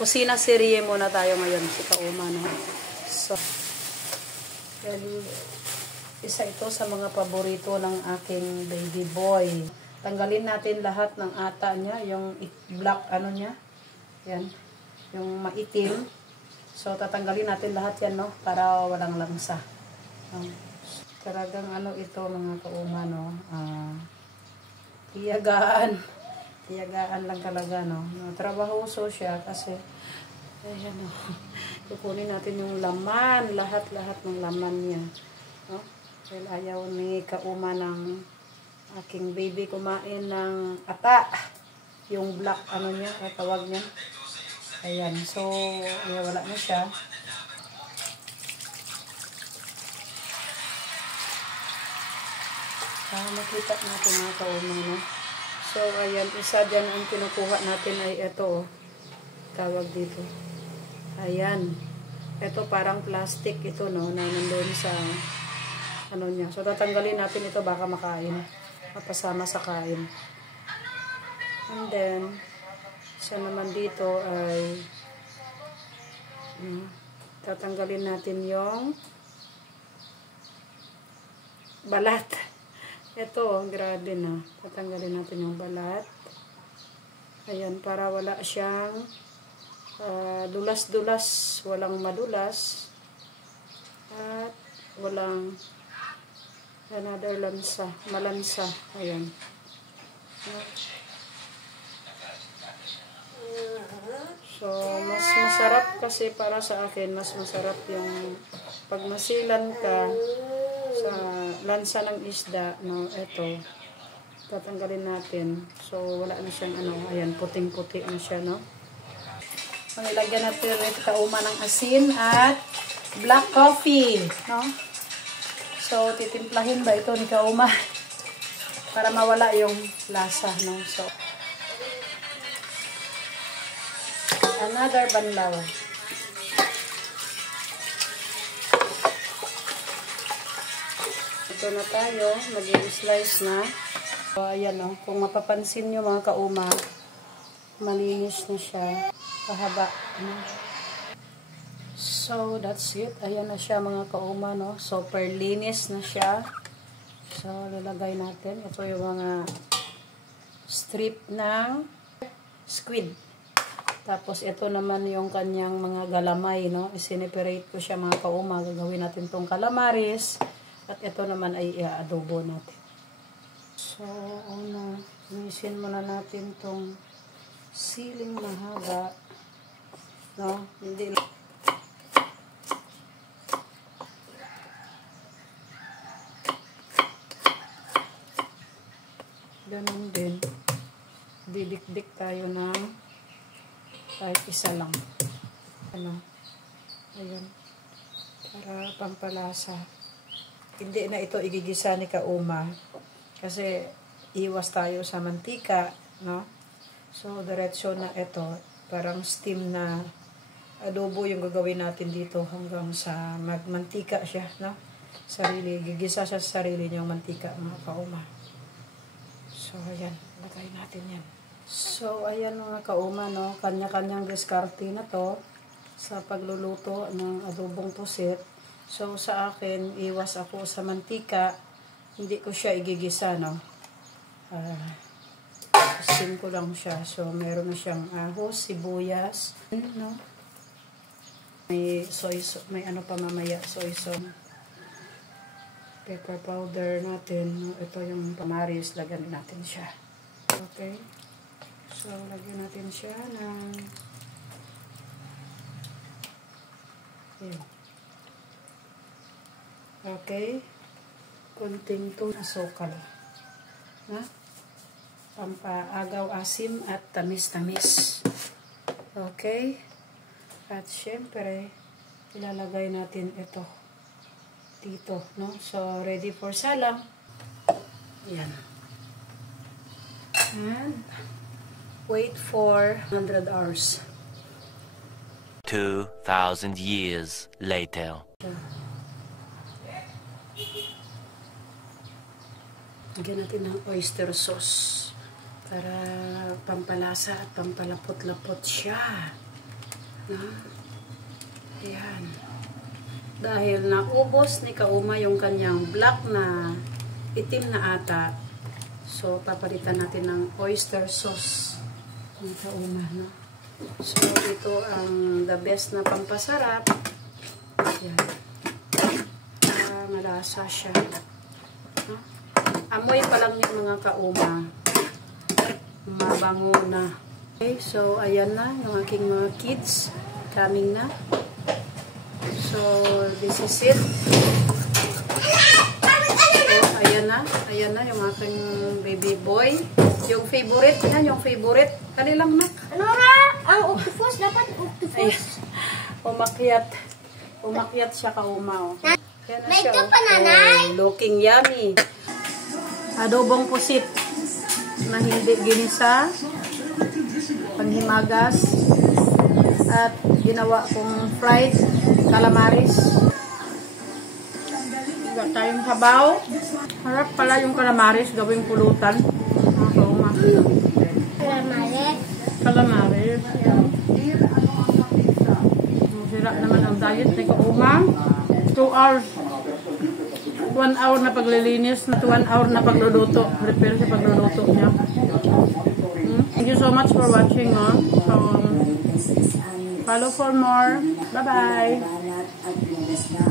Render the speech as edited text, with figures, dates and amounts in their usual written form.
kusina serye muna tayo ngayon si Kauma, no? So, dahil isa ito sa mga paborito ng aking baby boy. Tanggalin natin lahat ng ata niya, yung black ano niya. Yan, yung maitim. So, tatanggalin natin lahat yan, no? Para walang lansa. Talagang ano ito mga Kauma, no? Tiyagaan. Tiyagaan lang talaga, no? Trabahoso siya kasi, ayan, no? Kukunin natin yung laman, lahat-lahat ng laman niya. No? Dahil ayaw ni Kauma ng aking baby kumain ng ata. Yung black, ano niya, tawag niya. Ayan, so, wala na siya. Makita natin mga Kauma, no? So, ayan, isa dyan ang kinukuha natin ay ito, tawag dito. Ayan. Ito parang plastic ito, no, na nandun sa, ano niya. So, tatanggalin natin ito, baka makain. Mapasama sa kain. And then, isa naman dito ay, tatanggalin natin yung balat. Ito, grabe na. Tatanggalin natin yung balat. Ayan, para wala siyang dulas-dulas. Walang madulas. At walang another lansa. Malansa. Ayan. So, mas masarap kasi para sa akin, mas masarap yung pag masilan ka sa lansa ng isda, no, ito, tatanggalin natin. So, wala na siyang, ano, ayan, puting-puti na siya, no. Nilagyan natin ito Kauma ng asin at black coffee, no. So, titimplahin ba ito ni Kauma para mawala yung lasa, no. So, another banlaw. Ito na tayo, mag-i-slice na. So, ayan, no. Kung mapapansin nyo mga Kauma, malinis na siya. Pahaba. No? So, that's it. Ayan na siya mga Kauma, no. Super linis na siya. So, lalagay natin. Ito yung mga strip ng squid. Tapos, ito naman yung kanyang mga galamay, no. Isineperate ko siya mga Kauma. Gagawin natin tong calamaris. At ito naman ay i-adobo natin. So, una, misin muna natin tong siling mahaba. No? Hindi. Ganun din. Didikdik tayo ng kahit isa lang. Ano? Ayan. Para pampalasa. Hindi na ito igigisa ni Kauma. Kasi iwas tayo sa mantika, no? So, diretso na ito. Parang steam na adobo yung gagawin natin dito hanggang sa magmantika siya, no? Sarili, gigisa siya sa sarili niyang mantika, mga Kauma. So, ayan. Lagay natin yan. So, ayan mga Kauma, no? Kanya-kanyang diskarte na to sa pagluluto ng adobong pusit. So, sa akin, iwas ako sa mantika. Hindi ko siya igigisa, no? Steam ko lang siya. So, meron na siyang ahos, sibuyas, no? May soy sauce, may ano pa mamaya, soy sauce. Pepper powder natin, no? Ito yung pamaris, lagyan natin siya. Okay? So, lagyan natin siya ng yun. Okay. Kunting asukal. Ha? Pampaagaw asim at tamis-tamis. Okay. At syempre, ilalagay natin ito dito, no? So, ready for salang. Yan. And wait for 100 hours. 2,000 years later. Lagyan natin ng oyster sauce para pampalasa at pampalapot-lapot siya. Na, ayan. Dahil naubos ni Kauma yung kanyang black na itim na ata, so papalitan natin ng oyster sauce ni Kauma, no? So ito ang the best na pampasarap. Ayan. Malasa siya. No? Amoy pa lang yung mga Kauma. Mabango na. Okay, so ayan na yung aking mga kids. Coming na. So, this is it. So, ayan na yung aking baby boy. Yung favorite, yan yung favorite. Dali lang, Mac. Ano ra? Ang octopus, dapat octopus. Umakyat siya Kauma, oh. Yan na May siya, ito pa, nanay? oh, looking yummy. Adobong pusit na hindi ginisa, panghimagas, at ginawa kong fried calamaris. Got tayong sabaw. Harap pala yung calamaris gawing pulutan. Calamaris. Masira naman ang diet ni Kauma. 2 hours. 1 hour na paglilinis, 1 hour na pagluluto. Prepare sa pagluluto niya. Thank you so much for watching. So, follow for more. Bye-bye.